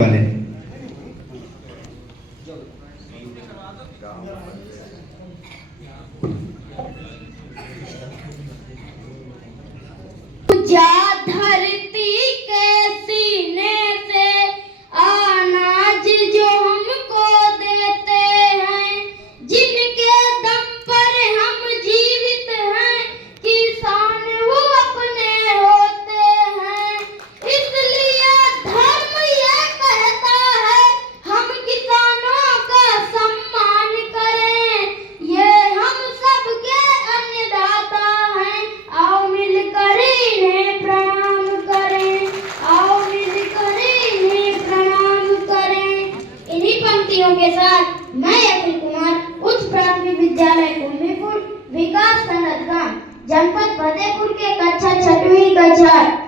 वाले पूजा धरती के सीने से अनाज जो हमको देते हैं, जिनके दम पर हम जीवित हैं, किसान वो अपने होते हैं। इसलिए धर्म ये कहता है हम किसानों का सम्मान करें, ये हम सबके अन्नदाता हैं। आओ मिलकर इन्हें प्रणाम करें, आओ मिलकर इन्हें प्रणाम करें। इन्हीं पंक्तियों के साथ मैं अखिल कुमार उच्च प्राथमिक विद्यालय कुंभीपुर विकास खंड गांव जनपद फतेहपुर के कक्षा 6वीं का छात्र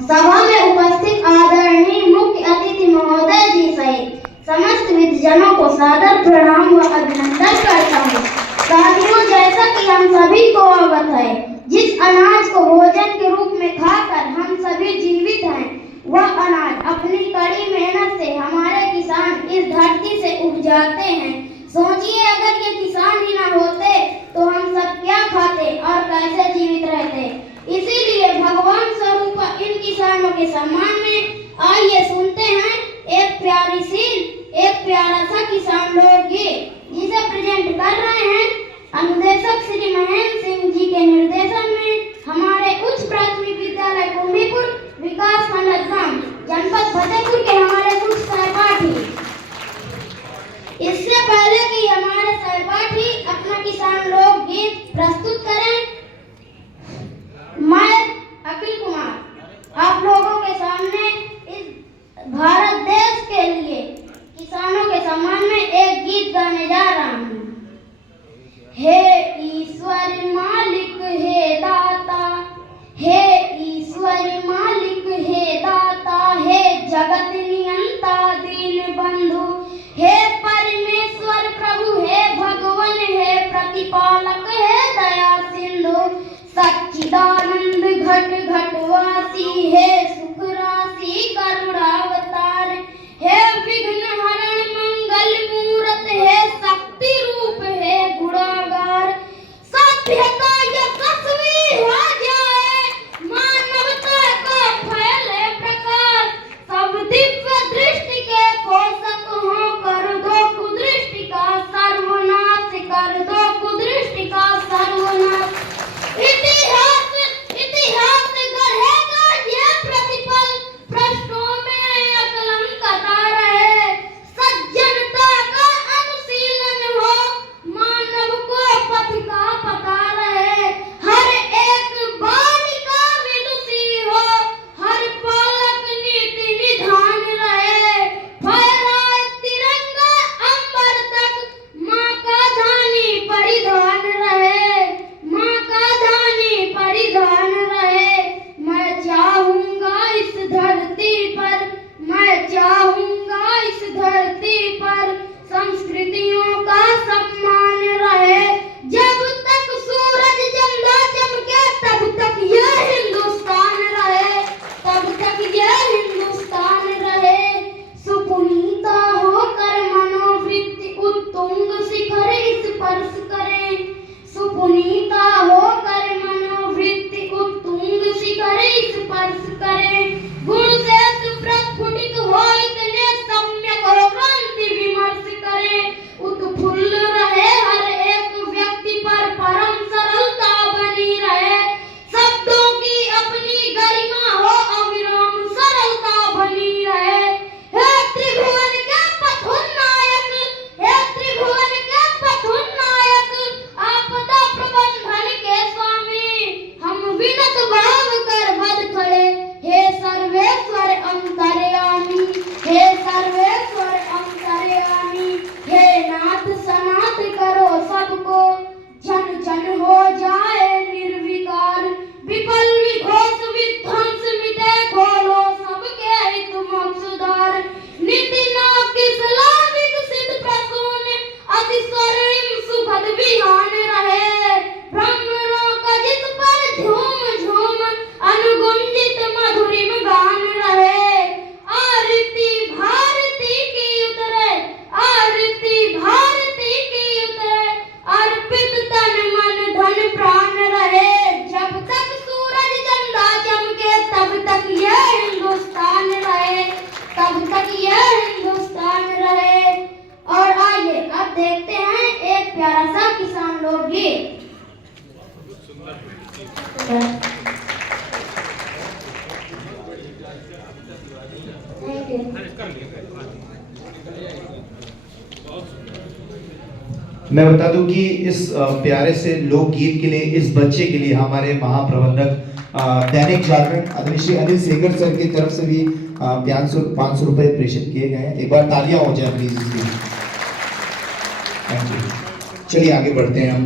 सभा में उपस्थित आदरणीय मुख्य अतिथि महोदय जी सहित समस्त विद्याजनों को सादर प्रणाम व अभिनंदन करता हूँ। साथियों, जैसा कि हम सभी को अवगत है, जिस अनाज को भोजन के रूप में खाकर हम सभी जीवित हैं, वह अनाज अपनी कड़ी मेहनत से हमारे किसान इस धरती से उपजाते हैं। सोचिए, अगर ये किसान ही न होते तो हम सब क्या खाते और कैसे जीवित रहते। इसीलिए भगवान स्वरूप इन किसानों के सम्मान में आइए सुनते हैं एक प्यारा सा किसान लोकगीत, जिसे प्रेजेंट कर रहे हैं अनुदेशक श्री महेंद्र सिंह जी के निर्देशन में हमारे उच्च प्राथमिक विद्यालय कुंभीपुर विकास खंड ग्राम जनपद फतेहपुर के हमारे कुछ सहपाठी। इससे पहले कि हमारे सहपाठी अपना किसान लोकगीत प्रस्तुत करें, मैं अखिल कुमार आप लोगों के सामने इस भारत देश के लिए किसानों के सम्मान में एक गीत गाने जा रहा हूँ। हे ईश्वर मालिक हे दाता, हे ईश्वर मालिक हे दाता, हे जगत नियंता दीन बंधु, हे परमेश्वर प्रभु, हे भगवान, हे प्रतिपालक, हे दया सिंधु, सच्चिदानंद घट घटवासी, हे सुख राशि करुणावतार, हे विघ्न हरण मंगल मूरत, हे शक्ति रूप, हे गुणागार। सभ्यता यशस्वी हो जाए, मानवता का फैले प्रकाश, सब दिव्य दृष्टि के पोषक हो, कर दो कुदृष्टि का सर्वनाश, कर दो कुदृष्टि का सर्वनाश। इतिहास गढ़ेगा ये प्रतिपल, भ्रष्टों में अकलंकता रहे, सज्जनता का अनुशीलन हो, मानव को पथ का पता रहे। हर एक बालिका विदुषी हो, हर पालक नीति निधान रहे, फहराए तिरंगा अंबर तक, माँ का धानी परिधान रहे, माँ का धानी परिधान रहे। मैं चाहूंगा इस धरती पर, मैं चाहूंगा इस धरती पर संस्कृतियों का सम्मान रहे। जब तक सूरज चंदा चमके तब तक यह हिंदुस्तान रहे, तब तक यह हिंदुस्तान रहे। सुपुनीता होकर मनोवृत्ति उत्तुंग शिखर स्पर्श करे, सुपुनीता होकर मनोवृत्ति उत्तुंग शिखर स्पर्श करे। गुण से सुप्रस्फुटित हो इतने सम्यक हो क्रांति विमर्श करे, उत्फुल्ल रहे सकते हैं। मैं बता दूं कि इस प्यारे से लोकगीत के लिए इस बच्चे के लिए हमारे महाप्रबंधक दैनिक जागरण आदरणीय श्री अनिल सेगर सर की तरफ से भी 500 रुपए प्रेषित किए गए हैं। एक बार तालियां हो जाए प्लीज इसके लिए। Thank you. चलिए आगे बढ़ते हैं हम।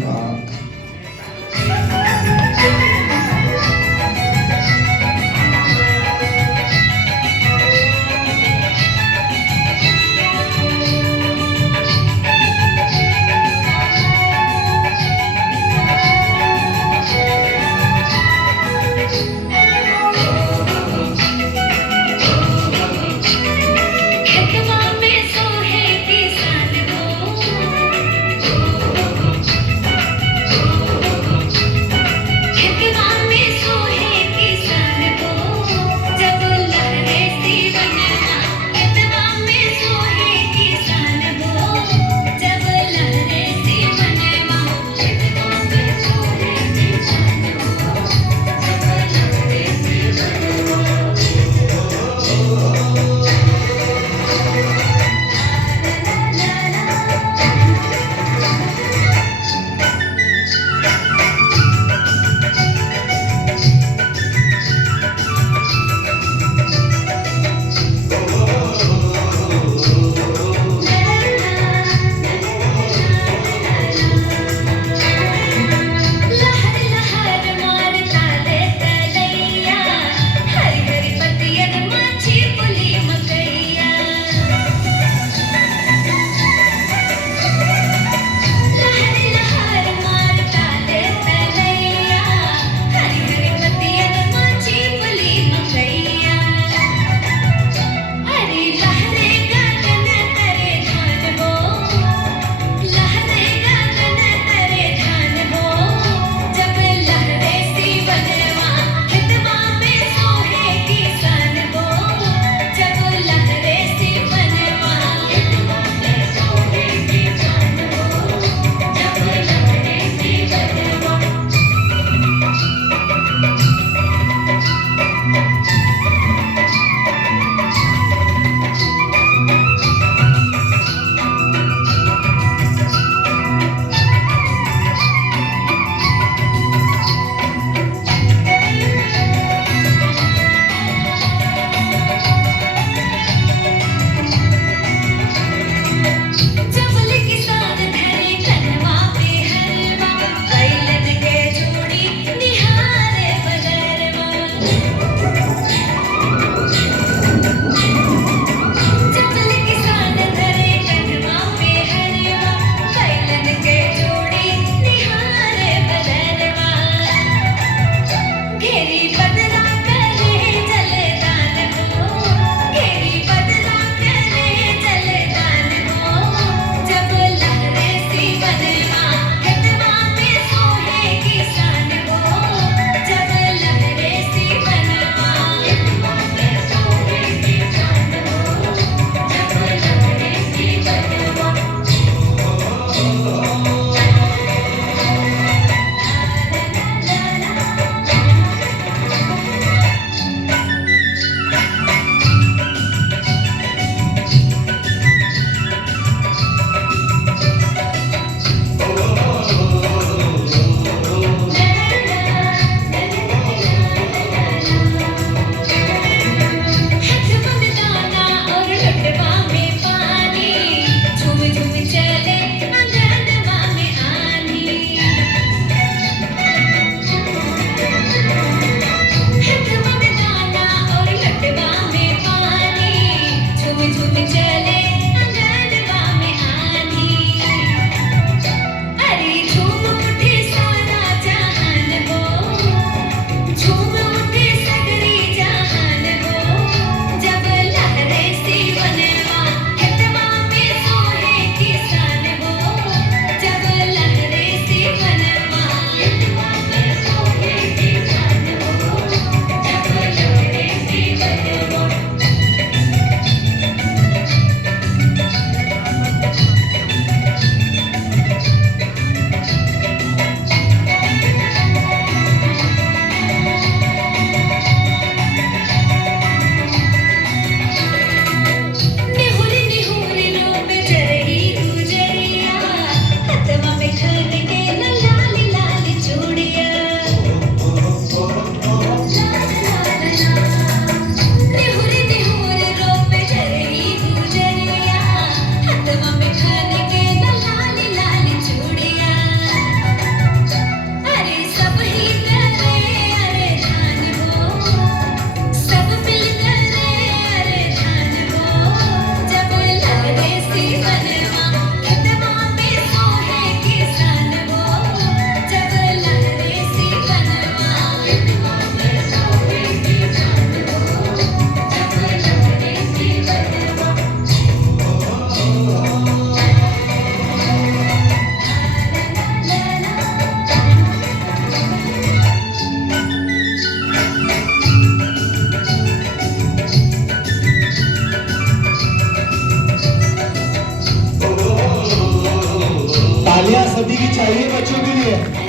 सभी की चाहिए बच्चों के लिए।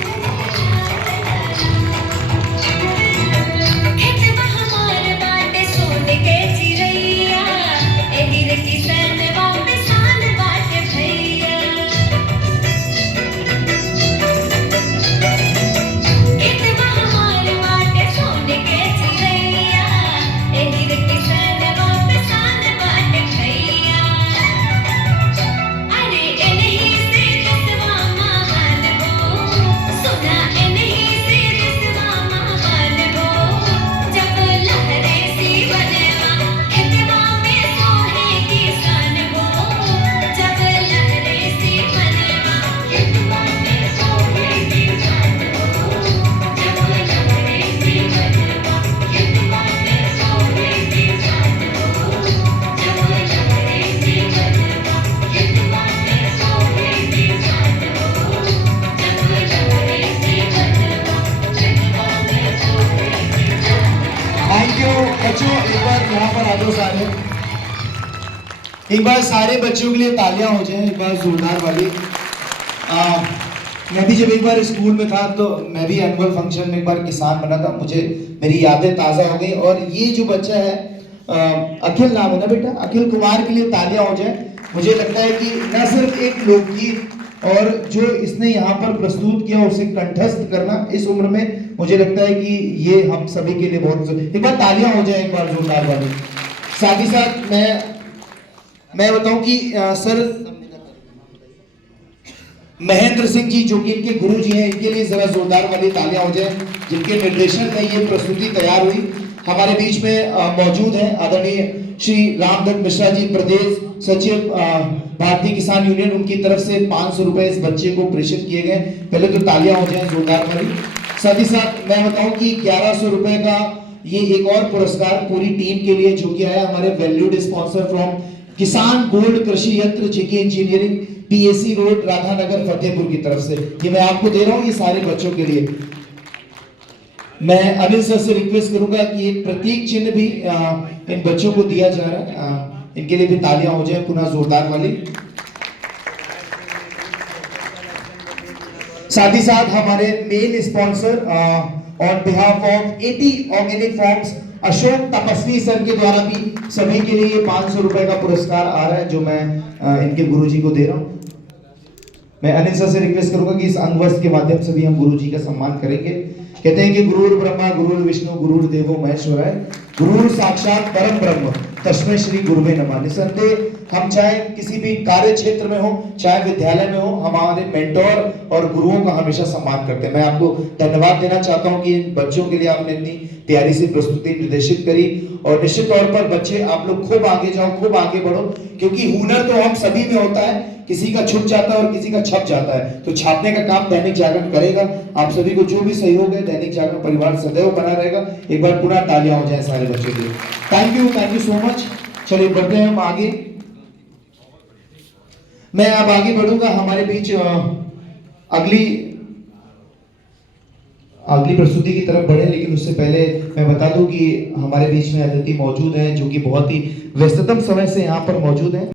थैंक यू बच्चों, एक बार यहाँ पर आ जाओ सारे। एक बार सारे बच्चों के लिए तालियां हो जाएं, एक बार जोरदार वाली। मैं भी जब एक बार स्कूल में था तो मैं भी एनुअल फंक्शन में एक बार किसान बना था, मुझे मेरी यादें ताज़ा हो गई। और ये जो बच्चा है अखिल नाम है ना बेटा, अखिल कुमार के लिए तालियां हो जाए। मुझे लगता है कि न सिर्फ एक लोकगीत और जो इसने यहाँ पर प्रस्तुत किया उसे कंठस्थ करना इस उम्र में, मुझे लगता है कि ये हम सभी के लिए बहुत, एक बार तालियां हो जाए एक बार जोरदार वाली। साथ ही साथ मैं बताऊं कि सर महेंद्र सिंह जी जो कि इनके गुरु जी हैं, इनके लिए जरा जोरदार वाली तालियां हो जाए, जिनके निर्देशन में ये प्रस्तुति तैयार हुई। हमारे बीच में मौजूद हैं आदरणीय श्री रामदत्त मिश्रा जी, प्रदेश सचिव भारतीय किसान यूनियन। उनकी तरफ से 500 रुपए इस बच्चे को प्रेषित किए गए। पहले तो तालियां हो जाए जोरदार वाली। साथ ही साथ मैं बताऊं कि 1100 रुपए का ये एक और पुरस्कार पूरी टीम के लिए जो कि आया हमारे valued sponsor from Kisan Gold Krishi Yantra JK Engineering, PAC Road, Radhanagar, Fatehpur की तरफ से। ये मैं आपको दे रहा हूँ, ये सारे बच्चों के लिए। मैं अनिल सर से रिक्वेस्ट करूंगा कि एक प्रतीक चिन्ह भी इन बच्चों को दिया जा रहा है, इनके लिए भी तालियां हो जाए पुनः जोरदार वाली। साथ ही साथ हमारे main sponsor on behalf of 80 organic farms Ashok तपस्वी सर के द्वारा भी सभी के लिए 500 रुपए का पुरस्कार आ रहा है, जो मैं इनके गुरुजी को दे रहा हूं। मैं अनिल सर से रिक्वेस्ट करूंगा कि इस अंगवस्त्र के माध्यम से भी हम गुरुजी का सम्मान करेंगे। कहते हैं कि गुरुर ब्रह्मा गुरुर विष्णु गुरुर देवो महेश्वराय, गुरुर साक्षात परम ब्रह्म तस्मै श्री गुरुवे नमः। निसंदेह हम चाहे किसी भी कार्य क्षेत्र में हो, चाहे विद्यालय में हो, हमारे मेंटोर और गुरुओं का हमेशा सम्मान करते हैं। मैं आपको धन्यवाद देना चाहता हूं कि इन बच्चों के लिए आपने इतनी प्यारी सी प्रस्तुति निर्देशित करी। और निश्चित तौर पर बच्चे आप लोग खूब आगे जाओ, खूब आगे बढ़ो, क्योंकि हुनर तो हम सभी में होता है, किसी का छुप जाता है और किसी का छप जाता है। तो छापने का काम दैनिक जागरण करेगा। आप सभी को जो भी सहयोग है, दैनिक जागरण परिवार सदैव बना रहेगा। एक बार पुनः तालियां हो जाए सारे बच्चों के लिए। Thank you so much. चलिए बढ़ते हैं हम आगे। मैं अब आगे बढ़ूंगा। हमारे बीच अगली प्रस्तुति की तरफ बढ़े, लेकिन उससे पहले मैं बता दूं कि हमारे बीच में अतिथि मौजूद हैं जो कि बहुत ही व्यस्ततम समय से यहाँ पर मौजूद हैं।